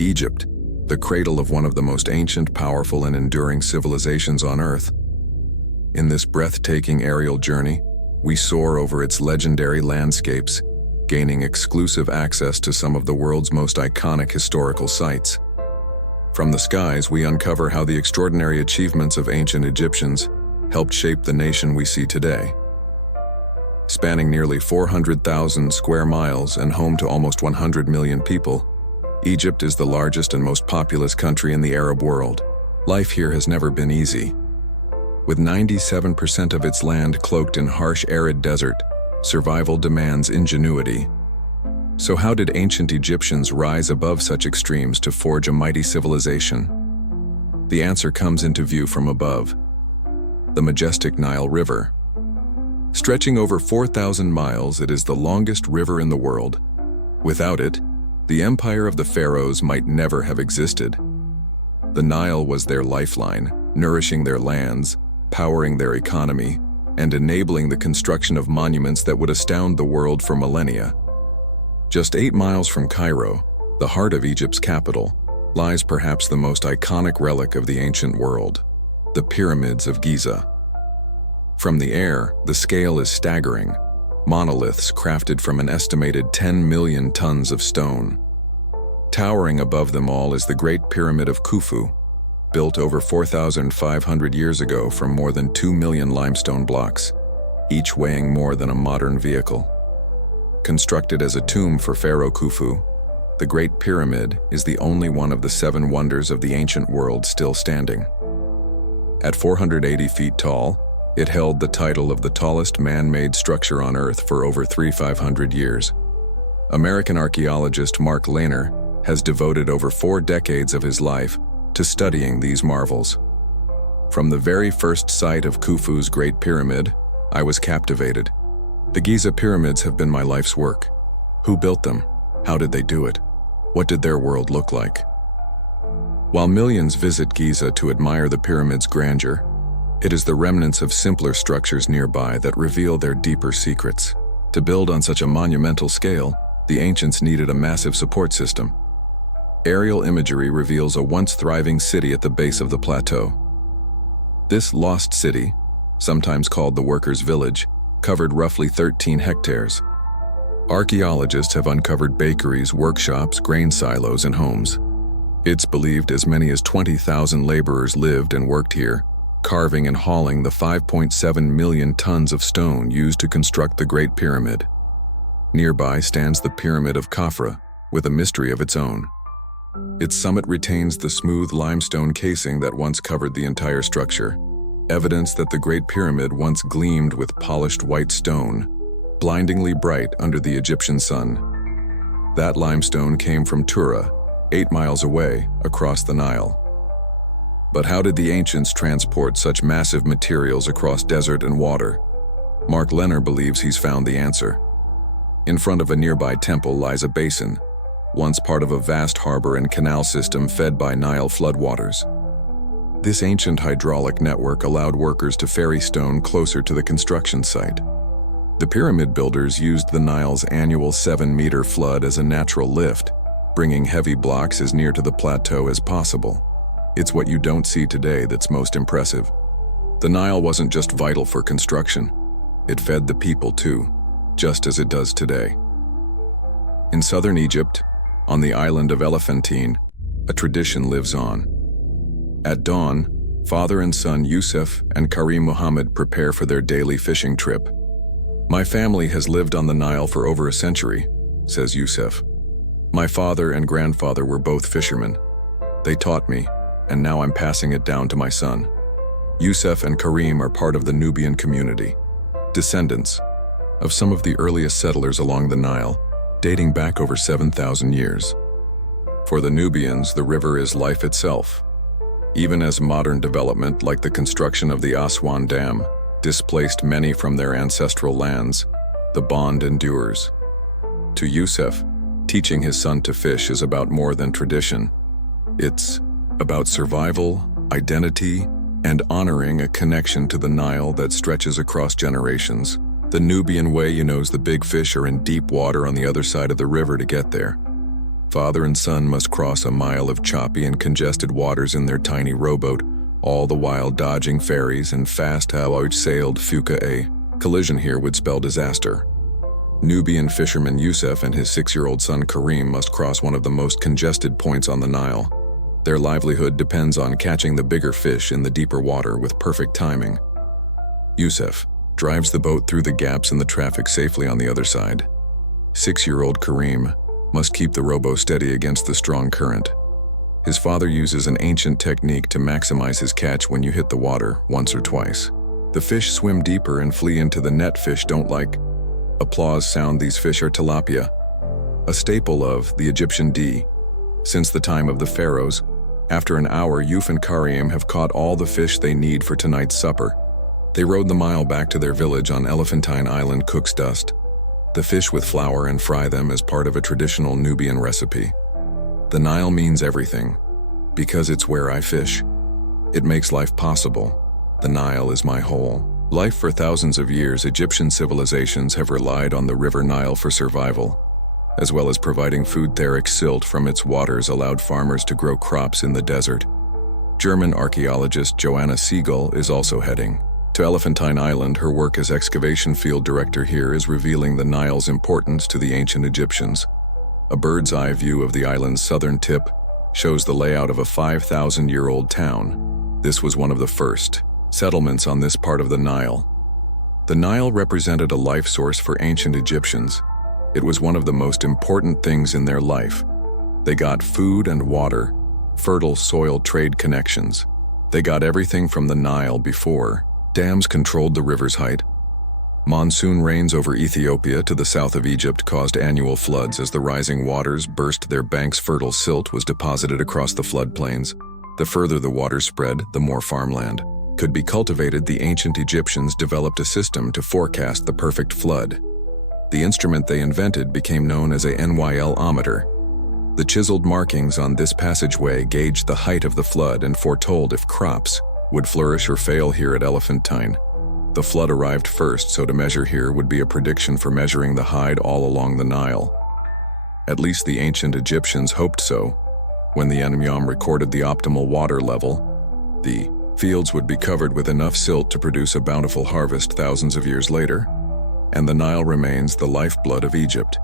Egypt, the cradle of one of the most ancient, powerful, and enduring civilizations on Earth. In this breathtaking aerial journey, we soar over its legendary landscapes, gaining exclusive access to some of the world's most iconic historical sites. From the skies, we uncover how the extraordinary achievements of ancient Egyptians helped shape the nation we see today. Spanning nearly 400,000 square miles and home to almost 100 million people, Egypt is the largest and most populous country in the Arab world. Life here has never been easy. With 97% of its land cloaked in harsh arid desert, survival demands ingenuity. So how did ancient Egyptians rise above such extremes to forge a mighty civilization? The answer comes into view from above. The majestic Nile River. Stretching over 4,000 miles, it is the longest river in the world. Without it, the empire of the pharaohs might never have existed. The Nile was their lifeline, nourishing their lands, powering their economy, and enabling the construction of monuments that would astound the world for millennia. Just 8 miles from Cairo, the heart of Egypt's capital, lies perhaps the most iconic relic of the ancient world, the Pyramids of Giza. From the air, the scale is staggering, monoliths crafted from an estimated 10 million tons of stone. Towering above them all is the Great Pyramid of Khufu, built over 4,500 years ago from more than 2 million limestone blocks, each weighing more than a modern vehicle. Constructed as a tomb for Pharaoh Khufu, the Great Pyramid is the only one of the 7 wonders of the ancient world still standing. At 480 feet tall, it held the title of the tallest man-made structure on Earth for over 3,500 years. American archaeologist Mark Lehner has devoted over 4 decades of his life to studying these marvels. From the very first sight of Khufu's Great Pyramid, I was captivated. The Giza pyramids have been my life's work. Who built them? How did they do it? What did their world look like? While millions visit Giza to admire the pyramid's grandeur, it is the remnants of simpler structures nearby that reveal their deeper secrets. To build on such a monumental scale, the ancients needed a massive support system. Aerial imagery reveals a once thriving city at the base of the plateau. This lost city, sometimes called the Workers' Village, covered roughly 13 hectares. Archaeologists have uncovered bakeries, workshops, grain silos, and homes. It's believed as many as 20,000 laborers lived and worked here, carving and hauling the 5.7 million tons of stone used to construct the Great Pyramid. Nearby stands the Pyramid of Khafra, with a mystery of its own. Its summit retains the smooth limestone casing that once covered the entire structure, evidence that the Great Pyramid once gleamed with polished white stone, blindingly bright under the Egyptian sun. That limestone came from Tura, 8 miles away, across the Nile. But how did the ancients transport such massive materials across desert and water? Mark Lehner believes he's found the answer. In front of a nearby temple lies a basin, once part of a vast harbor and canal system fed by Nile floodwaters. This ancient hydraulic network allowed workers to ferry stone closer to the construction site. The pyramid builders used the Nile's annual 7-meter flood as a natural lift, bringing heavy blocks as near to the plateau as possible. It's what you don't see today that's most impressive. The Nile wasn't just vital for construction. It fed the people too, just as it does today. In southern Egypt, on the island of Elephantine, a tradition lives on. At dawn, father and son Yusuf and Karim Muhammad prepare for their daily fishing trip. "My family has lived on the Nile for over a century," says Yusuf. "My father and grandfather were both fishermen. They taught me, and now I'm passing it down to my son." Yusuf and Karim are part of the Nubian community, descendants of some of the earliest settlers along the Nile, dating back over 7,000 years. For the Nubians, the river is life itself. Even as modern development, like the construction of the Aswan Dam, displaced many from their ancestral lands, the bond endures. To Yusuf, teaching his son to fish is about more than tradition. It's about survival, identity, and honoring a connection to the Nile that stretches across generations. The Nubian way knows the big fish are in deep water on the other side of the river to get there. Father and son must cross a mile of choppy and congested waters in their tiny rowboat, all the while dodging ferries and fast sailed Fuka. A collision here would spell disaster. Nubian fisherman Yusuf and his 6-year-old son Karim must cross one of the most congested points on the Nile. Their livelihood depends on catching the bigger fish in the deeper water with perfect timing. Yusuf drives the boat through the gaps in the traffic safely on the other side. 6-year-old Karim must keep the rowboat steady against the strong current. His father uses an ancient technique to maximize his catch when you hit the water once or twice. The fish swim deeper and flee into the net. Fish don't like applause sound. These fish are tilapia, a staple of the Egyptian D. Since the time of the pharaohs, after an hour, Yusuf and Karim have caught all the fish they need for tonight's supper. They rowed the mile back to their village on Elephantine Island. Cooks dust the fish with flour and fry them as part of a traditional Nubian recipe. The Nile means everything, because it's where I fish. It makes life possible. The Nile is my whole life. For thousands of years, Egyptian civilizations have relied on the river Nile for survival, as well as providing food. Theric silt from its waters allowed farmers to grow crops in the desert. German archaeologist Joanna Siegel is also heading to Elephantine Island. Her work as excavation field director here is revealing the Nile's importance to the ancient Egyptians. A bird's-eye view of the island's southern tip shows the layout of a 5,000-year-old town. This was one of the first settlements on this part of the Nile. The Nile represented a life source for ancient Egyptians. It was one of the most important things in their life. They got food and water, fertile soil, trade connections. They got everything from the Nile. Before dams controlled the river's height, monsoon rains over Ethiopia to the south of Egypt caused annual floods as the rising waters burst their banks. Fertile silt was deposited across the floodplains. The further the water spread, the more farmland could be cultivated. The ancient Egyptians developed a system to forecast the perfect flood. The instrument they invented became known as a Nyl-ometer. The chiseled markings on this passageway gauged the height of the flood and foretold if crops would flourish or fail. Here at Elephantine, the flood arrived first, so to measure here would be a prediction for measuring the height all along the Nile. At least the ancient Egyptians hoped so. When the Enmyom recorded the optimal water level, the fields would be covered with enough silt to produce a bountiful harvest. Thousands of years later, and the Nile remains the lifeblood of Egypt.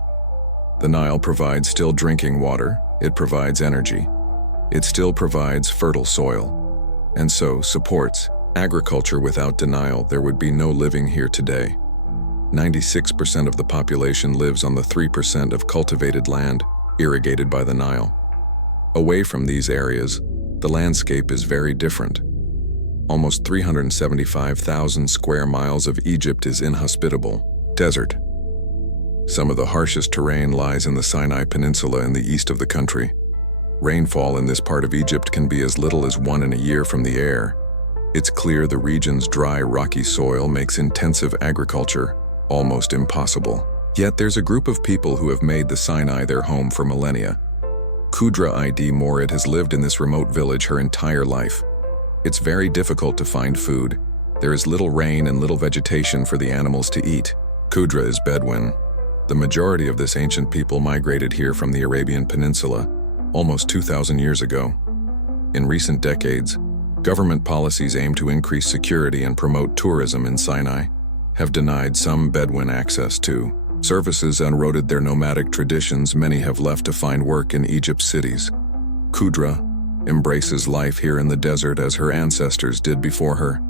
The Nile provides still drinking water, it provides energy, it still provides fertile soil, and so supports agriculture. Without the Nile, there would be no living here today. 96% of the population lives on the 3% of cultivated land irrigated by the Nile. Away from these areas, the landscape is very different. Almost 375,000 square miles of Egypt is inhospitable desert. Some of the harshest terrain lies in the Sinai Peninsula in the east of the country. Rainfall in this part of Egypt can be as little as 1 in a year from the air. It's clear the region's dry, rocky soil makes intensive agriculture almost impossible. Yet there's a group of people who have made the Sinai their home for millennia. Kudra Id Morid has lived in this remote village her entire life. It's very difficult to find food. There is little rain and little vegetation for the animals to eat. Kudra is Bedouin. The majority of this ancient people migrated here from the Arabian Peninsula almost 2,000 years ago. In recent decades, government policies aimed to increase security and promote tourism in Sinai have denied some Bedouin access to services and eroded their nomadic traditions. Many have left to find work in Egypt's cities. Kudra embraces life here in the desert as her ancestors did before her.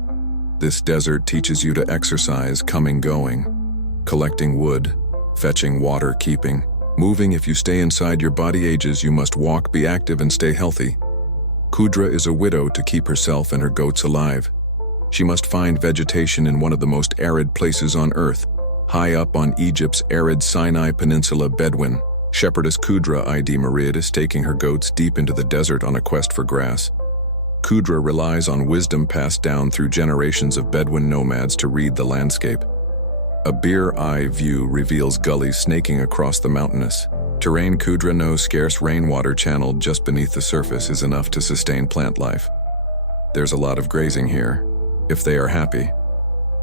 This desert teaches you to exercise, coming, going, collecting wood, fetching water, keeping, moving. If you stay inside your body ages, you must walk, be active, and stay healthy. Kudra is a widow to keep herself and her goats alive. She must find vegetation in one of the most arid places on earth, high up on Egypt's arid Sinai Peninsula. Bedouin shepherdess Kudra Id Morid is taking her goats deep into the desert on a quest for grass. Kudra relies on wisdom passed down through generations of Bedouin nomads to read the landscape. A bird's-eye view reveals gullies snaking across the mountainous terrain. Kudra knows scarce rainwater channeled just beneath the surface is enough to sustain plant life. There's a lot of grazing here. If they are happy,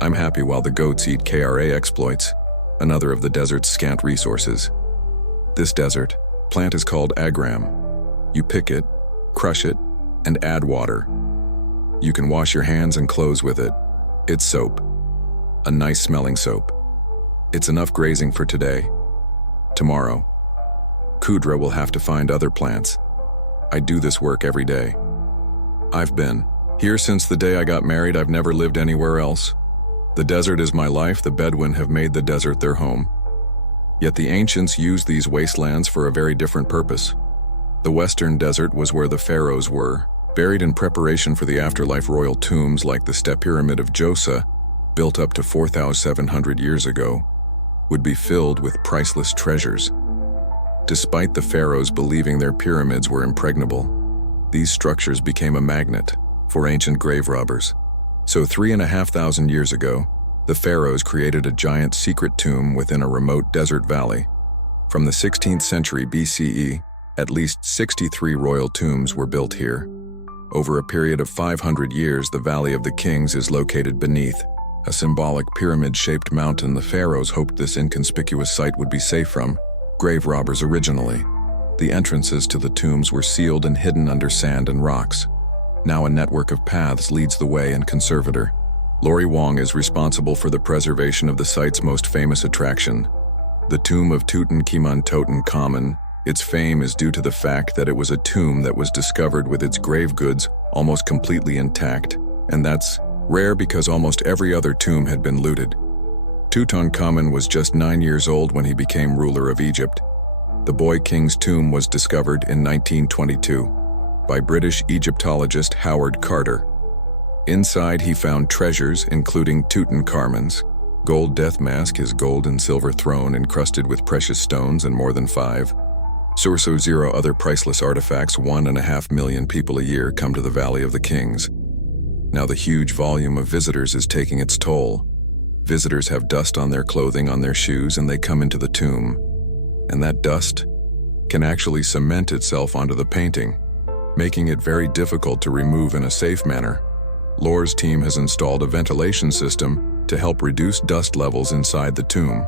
I'm happy while the goats eat. Kra exploits another of the desert's scant resources. This desert plant is called agram. You pick it, crush it, and add water. You can wash your hands and clothes with it. It's soap. A nice smelling soap. It's enough grazing for today. Tomorrow, Kudra will have to find other plants. I do this work every day. I've been here since the day I got married. I've never lived anywhere else. The desert is my life. The Bedouin have made the desert their home. Yet the ancients used these wastelands for a very different purpose. The western desert was where the pharaohs were, buried in preparation for the afterlife. Royal tombs like the Step Pyramid of Djoser, built up to 4,700 years ago, would be filled with priceless treasures. Despite the pharaohs believing their pyramids were impregnable, these structures became a magnet for ancient grave robbers. So 3,500 years ago, the pharaohs created a giant secret tomb within a remote desert valley. From the 16th century BCE, at least 63 royal tombs were built here. Over a period of 500 years, the Valley of the Kings is located beneath a symbolic pyramid-shaped mountain. The pharaohs hoped this inconspicuous site would be safe from grave robbers. Originally, the entrances to the tombs were sealed and hidden under sand and rocks. Now a network of paths leads the way, and conservator Lori Wong is responsible for the preservation of the site's most famous attraction, the tomb of Tutankhamun. Its fame is due to the fact that it was a tomb that was discovered with its grave goods almost completely intact, and that's rare because almost every other tomb had been looted. Tutankhamun was just 9 years old when he became ruler of Egypt. The boy king's tomb was discovered in 1922 by British Egyptologist Howard Carter. Inside he found treasures including Tutankhamun's gold death mask, his gold and silver throne encrusted with precious stones, and more than 5,000 other priceless artifacts. 1.5 million people a year come to the Valley of the Kings. Now the huge volume of visitors is taking its toll. Visitors have dust on their clothing, on their shoes, and they come into the tomb. And that dust can actually cement itself onto the painting, making it very difficult to remove in a safe manner. Lore's team has installed a ventilation system to help reduce dust levels inside the tomb.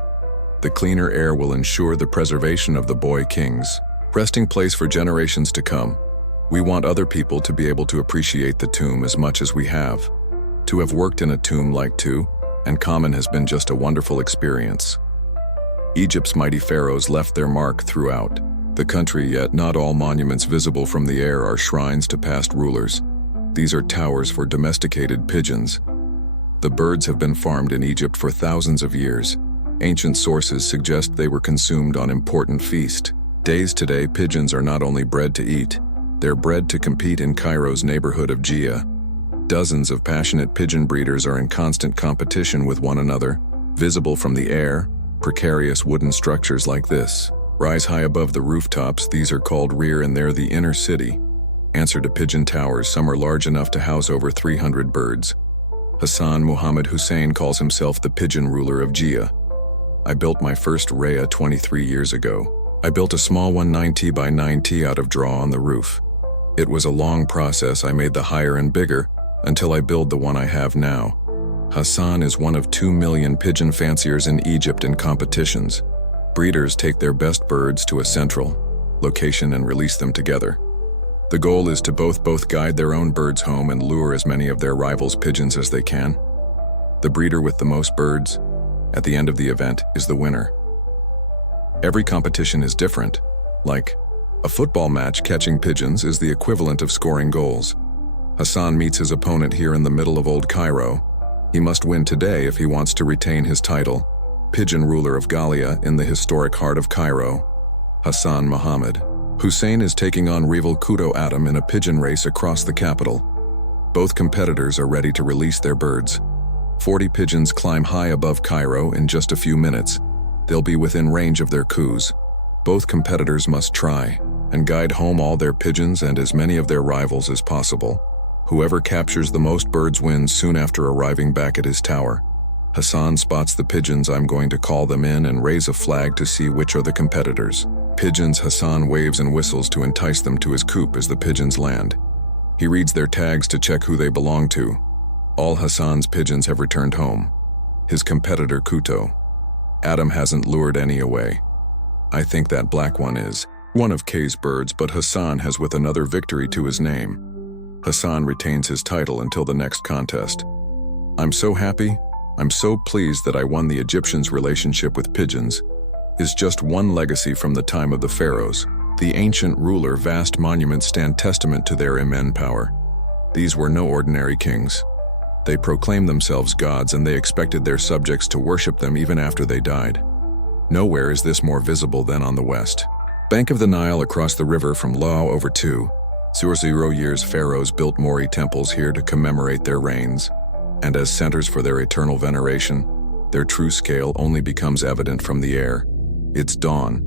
The cleaner air will ensure the preservation of the boy king's resting place for generations to come. We want other people to be able to appreciate the tomb as much as we have. To have worked in a tomb like Tutankhamun has been just a wonderful experience. Egypt's mighty pharaohs left their mark throughout the country, yet not all monuments visible from the air are shrines to past rulers. These are towers for domesticated pigeons. The birds have been farmed in Egypt for thousands of years. Ancient sources suggest they were consumed on important feast days. Today, pigeons are not only bred to eat, they're bred to compete. In Cairo's neighborhood of Giza, dozens of passionate pigeon breeders are in constant competition with one another. Visible from the air, precarious wooden structures like this rise high above the rooftops. These are called rear, and they're the inner city. Answer to pigeon towers. Some are large enough to house over 300 birds. Hassan Muhammad Hussein calls himself the pigeon ruler of Giza. I built my first Rhea 23 years ago. I built a small 190 by 90 out of draw on the roof. It was a long process. I made the higher and bigger until I built the one I have now. Hassan is one of 2 million pigeon fanciers in Egypt in competitions. Breeders take their best birds to a central location and release them together. The goal is to both guide their own birds home and lure as many of their rivals' pigeons as they can. The breeder with the most birds at the end of the event is the winner. Every competition is different. Like a football match, catching pigeons is the equivalent of scoring goals. Hassan meets his opponent here in the middle of Old Cairo. He must win today if he wants to retain his title, pigeon ruler of Gallia, in the historic heart of Cairo. Hassan Muhammad Hussein is taking on rival Kudo Adam in a pigeon race across the capital. Both competitors are ready to release their birds. 40 pigeons climb high above Cairo in just a few minutes. They'll be within range of their coups. Both competitors must try and guide home all their pigeons and as many of their rivals as possible. Whoever captures the most birds wins. Soon after arriving back at his tower, Hassan spots the pigeons. I'm going to call them in and raise a flag to see which are the competitors. Pigeons. Hassan waves and whistles to entice them to his coop as the pigeons land. He reads their tags to check who they belong to. All Hassan's pigeons have returned home. His competitor Kuto Adam hasn't lured any away. I think that black one is one of K's birds, but Hassan has with another victory to his name. Hassan retains his title until the next contest. I'm so happy, I'm so pleased that I won. The Egyptians' relationship with pigeons is just one legacy from the time of the pharaohs. The ancient ruler, vast monuments stand testament to their immense power. These were no ordinary kings. They proclaimed themselves gods, and they expected their subjects to worship them even after they died. Nowhere is this more visible than on the west bank of the Nile, across the river from Law over 2,000 years. Pharaohs built Mori temples here to commemorate their reigns, and as centers for their eternal veneration. Their true scale only becomes evident from the air. It's dawn,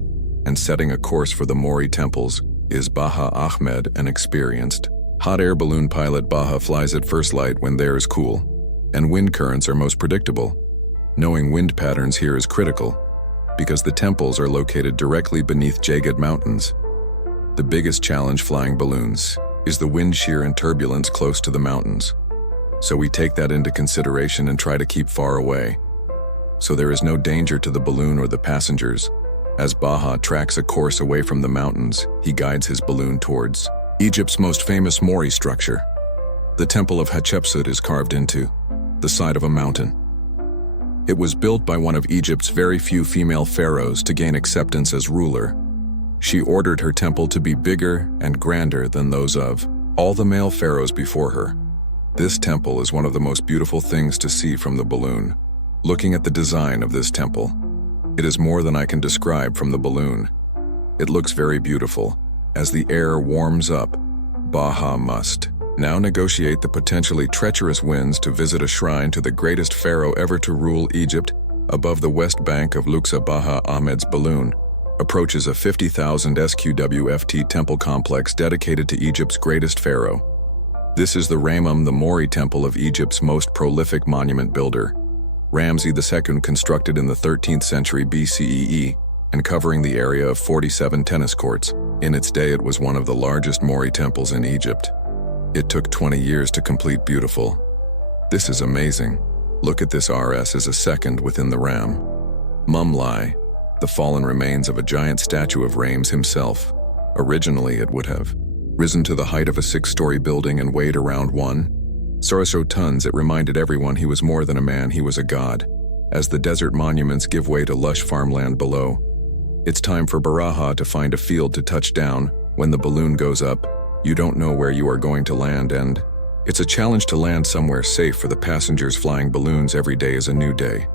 and setting a course for the Mori temples is Baha Ahmed, an experienced hot air balloon pilot. Baha flies at first light when there is cool, and wind currents are most predictable. Knowing wind patterns here is critical, because the temples are located directly beneath jagged mountains. The biggest challenge flying balloons is the wind shear and turbulence close to the mountains. So we take that into consideration and try to keep far away, so there is no danger to the balloon or the passengers. As Baha tracks a course away from the mountains, he guides his balloon towards Egypt's most famous Mori structure. The Temple of Hatshepsut is carved into the side of a mountain. It was built by one of Egypt's very few female pharaohs to gain acceptance as ruler. She ordered her temple to be bigger and grander than those of all the male pharaohs before her. This temple is one of the most beautiful things to see from the balloon. Looking at the design of this temple, it is more than I can describe from the balloon. It looks very beautiful. As the air warms up, Baha must now negotiate the potentially treacherous winds to visit a shrine to the greatest pharaoh ever to rule Egypt. Above the west bank of Luxor, Baha Ahmed's balloon approaches a 50,000 sqft temple complex dedicated to Egypt's greatest pharaoh. This is the Ramum, the Mori temple of Egypt's most prolific monument builder, Ramses II, constructed in the 13th century BCE and covering the area of 47 tennis courts. In its day, it was one of the largest Mori temples in Egypt. It took 20 years to complete. Beautiful. This is amazing. Look at this. RS is a second within the Ram. Mumlai, the fallen remains of a giant statue of Rames himself. Originally, it would have risen to the height of a 6-story building and weighed around 1.0 tons. It reminded everyone he was more than a man, he was a god. As the desert monuments give way to lush farmland below, it's time for Baraha to find a field to touch down. When the balloon goes up, you don't know where you are going to land, and it's a challenge to land somewhere safe for the passengers flying balloons. Every day is a new day.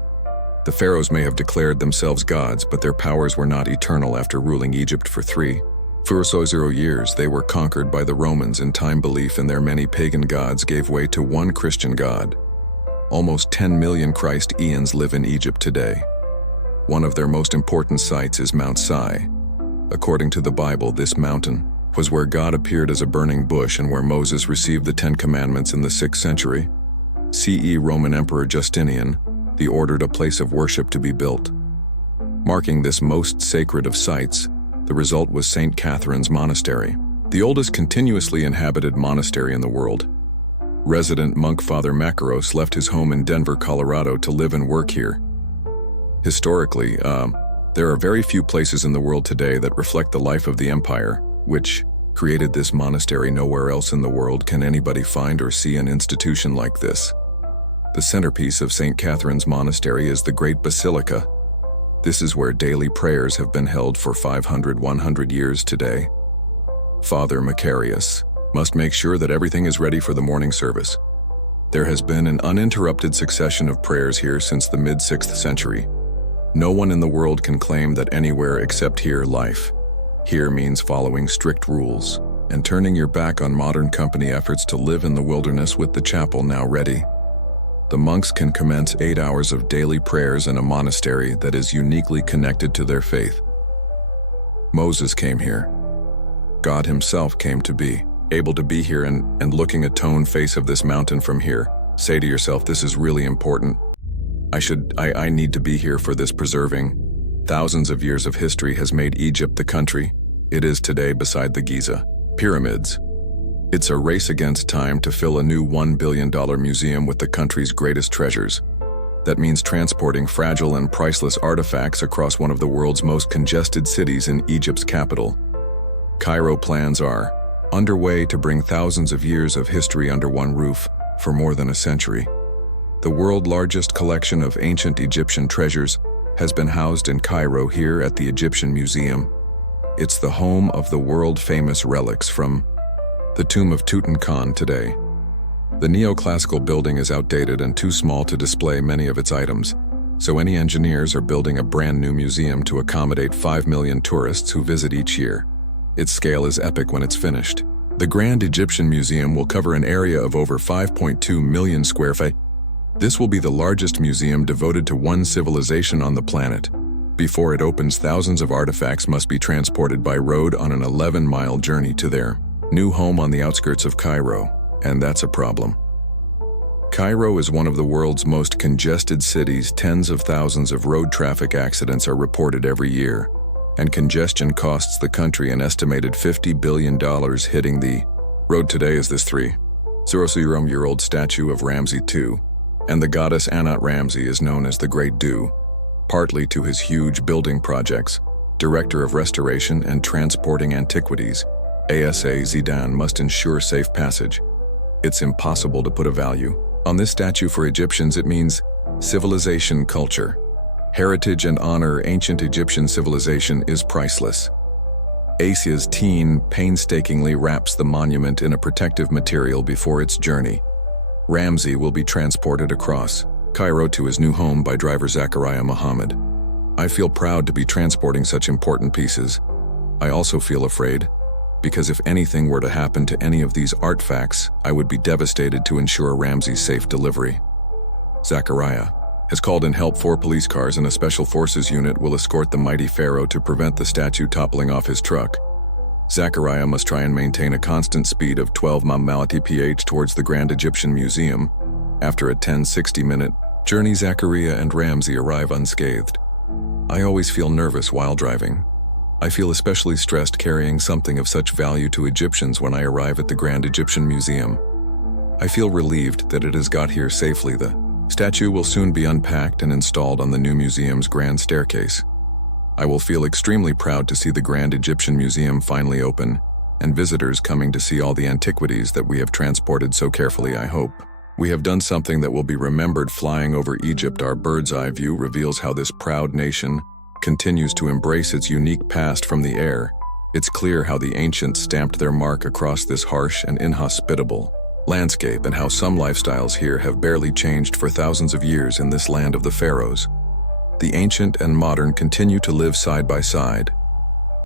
The pharaohs may have declared themselves gods, but their powers were not eternal. After ruling Egypt for 3,000 years, they were conquered by the Romans. In time, belief in their many pagan gods gave way to one Christian god. Almost 10 million Christians live in Egypt today. One of their most important sites is Mount Sinai. According to the Bible, this mountain was where God appeared as a burning bush and where Moses received the 10 Commandments. In the 6th century CE, Roman Emperor Justinian ordered a place of worship to be built, marking this most sacred of sites. The result was St. Catherine's Monastery, the oldest continuously inhabited monastery in the world. Resident monk Father Makaros left his home in Denver, Colorado to live and work here. Historically, there are very few places in the world today that reflect the life of the empire, which created this monastery. Nowhere else in the world can anybody find or see an institution like this. The centerpiece of St. Catherine's Monastery is the Great Basilica. This is where daily prayers have been held for 100 years today. Father Macarius must make sure that everything is ready for the morning service. There has been an uninterrupted succession of prayers here since the mid-6th century. No one in the world can claim that anywhere except here life. Here means following strict rules and turning your back on modern company efforts to live in the wilderness. With the chapel now ready, the monks can commence 8 hours of daily prayers in a monastery that is uniquely connected to their faith. Moses came here. God himself came to be able to be here, and looking at the face of this mountain from here, say to yourself, this is really important. I need to be here for this. Preserving thousands of years of history has made Egypt the country it is today. Beside the Giza pyramids, it's a race against time to fill a new $1 billion museum with the country's greatest treasures. That means transporting fragile and priceless artifacts across one of the world's most congested cities in Egypt's capital. Cairo plans are underway to bring thousands of years of history under one roof for more than a century. The world's largest collection of ancient Egyptian treasures has been housed in Cairo here at the Egyptian Museum. It's the home of the world-famous relics from the tomb of Tutankhamun today. The neoclassical building is outdated and too small to display many of its items, so any engineers are building a brand new museum to accommodate 5 million tourists who visit each year. Its scale is epic when it's finished. The Grand Egyptian Museum will cover an area of over 5.2 million square feet. This will be the largest museum devoted to one civilization on the planet. Before it opens, thousands of artifacts must be transported by road on an 11-mile journey to their new home on the outskirts of Cairo, and that's a problem. Cairo is one of the world's most congested cities. Tens of thousands of road traffic accidents are reported every year, and congestion costs the country an estimated $50 billion. Hitting the road today is this 3,000-year-old statue of Ramses II, and the goddess Anat Ramses is known as the Great Dew, partly to his huge building projects. Director of Restoration and Transporting Antiquities, ASA Zidane, must ensure safe passage. It's impossible to put a value on this statue. For Egyptians, it means civilization, culture, heritage, and honor. Ancient Egyptian civilization is priceless. ASA's team painstakingly wraps the monument in a protective material before its journey. Ramses will be transported across Cairo to his new home by driver Zachariah Mohammed. I feel proud to be transporting such important pieces. I also feel afraid, because if anything were to happen to any of these artifacts, I would be devastated. To ensure Ramses' safe delivery, Zachariah has called in help. 4 police cars and a special forces unit will escort the mighty pharaoh to prevent the statue toppling off his truck. Zachariah must try and maintain a constant speed of 12 mph towards the Grand Egyptian Museum. After a 60-minute journey, Zachariah and Ramses arrive unscathed. I always feel nervous while driving. I feel especially stressed carrying something of such value to Egyptians when I arrive at the Grand Egyptian Museum. I feel relieved that it has got here safely. The statue will soon be unpacked and installed on the new museum's grand staircase. I will feel extremely proud to see the Grand Egyptian Museum finally open, and visitors coming to see all the antiquities that we have transported so carefully. I hope we have done something that will be remembered. Flying over Egypt, our bird's-eye view reveals how this proud nation continues to embrace its unique past from the air. It's clear how the ancients stamped their mark across this harsh and inhospitable landscape, and how some lifestyles here have barely changed for thousands of years in this land of the pharaohs. The ancient and modern continue to live side by side,